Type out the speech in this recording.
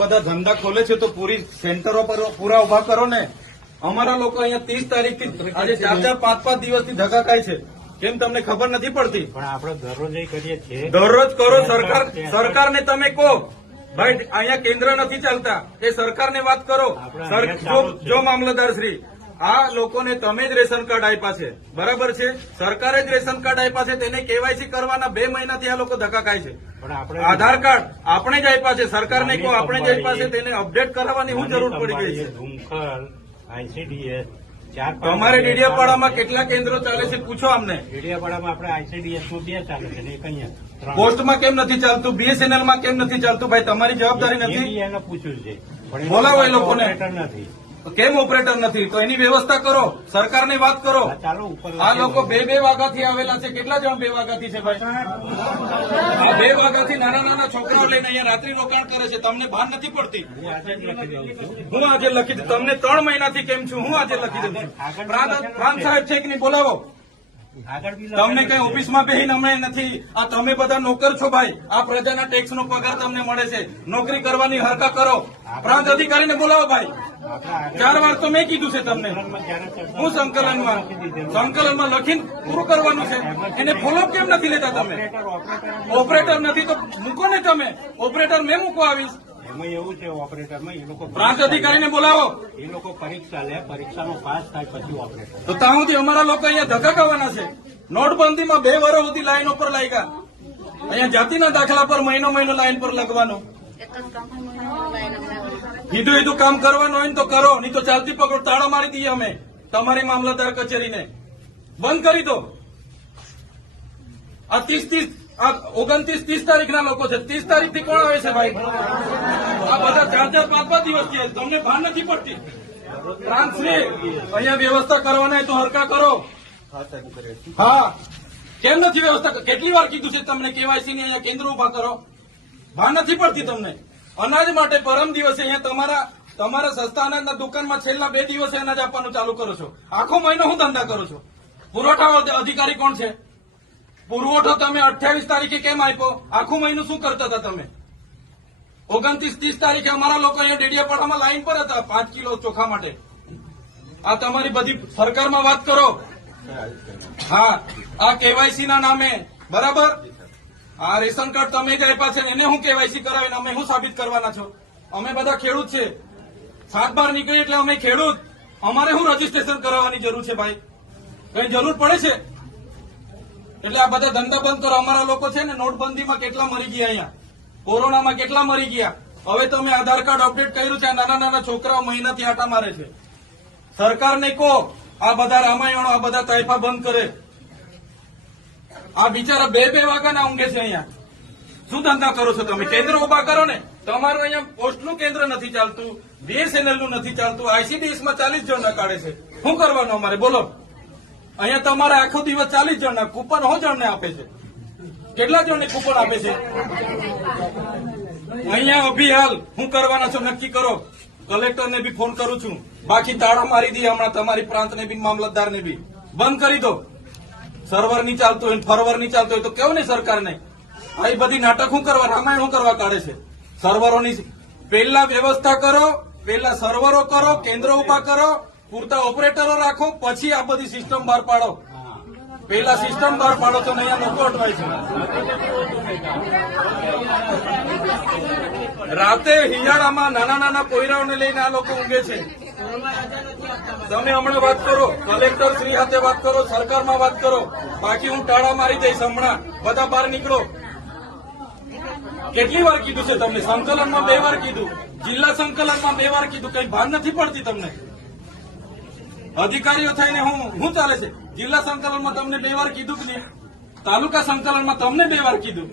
બધા ધંધા ખોલે છે તો પૂરી સેન્ટરો પર પૂરા ઉભા કરો ને. અમારા લોકો અહીંયા 30 તારીખથી આજે 4-5 દિવસથી ધક્કા ખાય છે. કેમ તમને ખબર નથી પડતી? પણ આપણે દરરોજ કરીએ છીએ. દરરોજ કરો. સરકારને તમે કહો ભાઈ અહીંયા કેન્દ્ર નથી ચાલતા, એ સરકારને વાત કરો. જો મામલતદાર શ્રી, આ લોકોને તમે જ રેશન કાર્ડ આપ્યા છે, બરાબર છે? સરકારે જ રેશન કાર્ડ આપ્યા છે, તેને કેવાયસી કરવાના 2 મહિનાથી આ લોકો ધક્કા ખાય છે. આધાર કાર્ડ આપણે જ આપ્યા છે, સરકારને કહો આપણે જ આપ્યા છે, તેને અપડેટ કરાવવાની શું જરૂર પડી ગઈ છે? ICDS તમારે ડીડીયાપાડામાં કેટલા કેન્દ્રો ચાલે છે પૂછો અમને. ડીડીયાપાડામાં આપણે ICDS માં 2 ચાલે છે, એક અહીંયા. પોસ્ટમાં કેમ નથી ચાલતું? BSNL માં કેમ નથી ચાલતું? ભાઈ તમારી જવાબદારી નથી? એને પૂછ્યું છે, બોલાવો એ લોકોને. નથી. કેમ ઓપરેટર નથી? તો એની વ્યવસ્થા કરો, સરકારની વાત કરો. આ લોકો 2 વાગ્યાથી આવેલા છે. કેટલા જણ 2 વાગ્યાથી છે ભાઈ? આ 2 વાગ્યાથી નાના છોકરાઓ લઈને અહીંયા રાત્રિ રોકાણ કરે છે. તમને ભાન નથી પડતી? હું આજે લખી દઉં. તમને 3 મહિનાથી કેમ છું? હું આજે લખી દઉં છું. પ્રાંત સાહેબ છે કે નહીં? બોલાવો. તમને કઈ ઓફિસમાં બેહીને અમે નથી. આ તમે બધા નોકર છો ભાઈ. આ પ્રજાના ટેક્સનો પગાર તમને મળે છે. નોકરી કરવાની હરકા કરો. પ્રાંત અધિકારીને બોલાવો ભાઈ. 4 વાર તો મેં કીધું છે તમને. હું સંકલનમાં લખીને પૂરું કરવાનું છે. એને ફોલોઅપ કેમ નથી લેતા તમે? ઓપરેટર નથી તો મૂકો ને તમે. ઓપરેટર મેં મૂકો આવીશ. એમાં એવું છે, ઓપરેટરમાં એ લોકો પ્રાંત અધિકારીને બોલાવો. એ લોકો પરીક્ષા લે, પરીક્ષાનો પાસ થાય પછી ઓપરેટર. તો ત્યાં સુધી અમારા લોકો અહીંયા ધક્કા ખાવાના છે. નોટબંધીમાં 2 વર્ષ સુધી લાઈન ઉપર લાગ્યા. અહીંયા જાતિના દાખલા પર મહિનો લાઈન પર લગવાનો. કીધું કામ કરવાનું હોય ને તો કરો, નહીં તો ચાલતી પકડો તાળા મારી દઈએ અમે તમારી મામલતદાર કચેરીને. બંધ કરી દો. આ 29-30 તારીખના લોકો છે. 30 તારીખથી કોણ આવે છે ભાઈ? આ બધા 4-5 દિવસ થયા. તમને ભાન નથી પડતી? પ્રાંતશ્રી, અહીંયા વ્યવસ્થા કરવાના તો હરકા કરો. હા, કેમ નથી વ્યવસ્થા? કેટલી વાર કીધું છે તમને કેવાયસી ની અહીંયા કેન્દ્ર ઉભા કરો? ભાન નથી પડતી તમને? અનાજ માટે પરમ દિવસે અહીંયા તમારા સસ્તા અનાજના દુકાનમાં છેલ્લા 2 દિવસે અનાજ આપવાનું ચાલુ કરો છો. આખો મહિનો હું ધંધા કરો છો? પુરવઠા અધિકારી કોણ છે? પુરવઠો તમે 28 તારીખે કેમ આપ્યો? આખું મહિનું શું કરતા હતા તમે? 29-30 તારીખે અમારા લોકો અહીંયા ડેડિયાપાડામાં લાઈન પર હતા 5 કિલો ચોખા માટે. આ તમારી બધી સરકારમાં વાત કરો. હા, આ કેવાયસી ના નામે, બરાબર? આ રેશન કાર્ડ તમે જ આપ્યા છે, એને હું કેવાયસી કરાવીને અમે શું સાબિત કરવાના છો? અમે બધા ખેડૂત છે. 7-12 નીકળી એટલે અમે ખેડૂત. અમારે શું રજીસ્ટ્રેશન કરાવવાની જરૂર છે ભાઈ? કઈ જરૂર પડે છે? એટલે આ બધા ધંધા બંધ કરો. અમારા લોકો છે ને નોટબંધીમાં કેટલા મરી ગયા, અહીંયા કોરોનામાં કેટલા મરી ગયા. હવે તમે આધાર કાર્ડ અપડેટ કર્યું છે. આ નાના છોકરાઓ મહિનાથી આટા મારે છે. સરકારને કહો આ બધા રામાયણો, આ બધા તાઇફા બંધ કરે. આ બિચારા 2 વાગ્યાના ઊંઘે છે અહીંયા. શું ધંધા કરો છો તમે? કેન્દ્ર ઉભા કરો ને. તમારું અહીંયા પોસ્ટનું કેન્દ્ર નથી ચાલતું, BSNL નું નથી ચાલતું, ICDS માં 40 જણ કાઢે છે. શું કરવાનું અમારે બોલો? અહીંયા તમારે આખો દિવસ 40 જણના કૂપન જણને આપે છે. કેટલા જણને કૂપન આપે છે? અહીંયા અભિહાલ શું કરવાના છો નક્કી કરો. કલેક્ટરને બી ફોન કરું છું. બાકી તાળા મારી દઈએ હમણાં તમારી પ્રાંતને બી, મામલતદારને બી. બંધ કરી દો. સર્વર નહીં ચાલતું હોય, ફરવર નહીં ચાલતું હોય તો કેવું નહીં સરકારને? આ બધી નાટક શું કરવા, રામાયણ શું કરવા કાઢે છે? સર્વરોની પહેલા વ્યવસ્થા કરો, પહેલા સર્વરો કરો, કેન્દ્ર ઉભા કરો, પૂરતા ઓપરેટરો રાખો, પછી આ બધી સિસ્ટમ બહાર પાડો. પહેલા સિસ્ટમ બહાર પાડો તો અહીંયા લોકો અટવાય છે. રાતે હિયાળામાં નાના પોયરાઓને લઈને આ લોકો ઊંઘે છે. તમે હમણાં વાત કરો, કલેક્ટર શ્રી સાથે વાત કરો, સરકારમાં વાત કરો. બાકી હું ટાળા મારી જઈશ હમણાં. બધા બહાર નીકળો. કેટલી વાર કીધું છે તમને? સંકલનમાં 2 વાર કીધું, જિલ્લા સંકલનમાં 2 વાર કીધું. કઈ ભાન નથી પડતી તમને? અધિકારીઓ થઈને હું ચાલે છે? જિલ્લા સંકલનમાં તમને 2 વાર કીધું કે નહીં? તાલુકા સંકલનમાં તમને 2 વાર કીધું.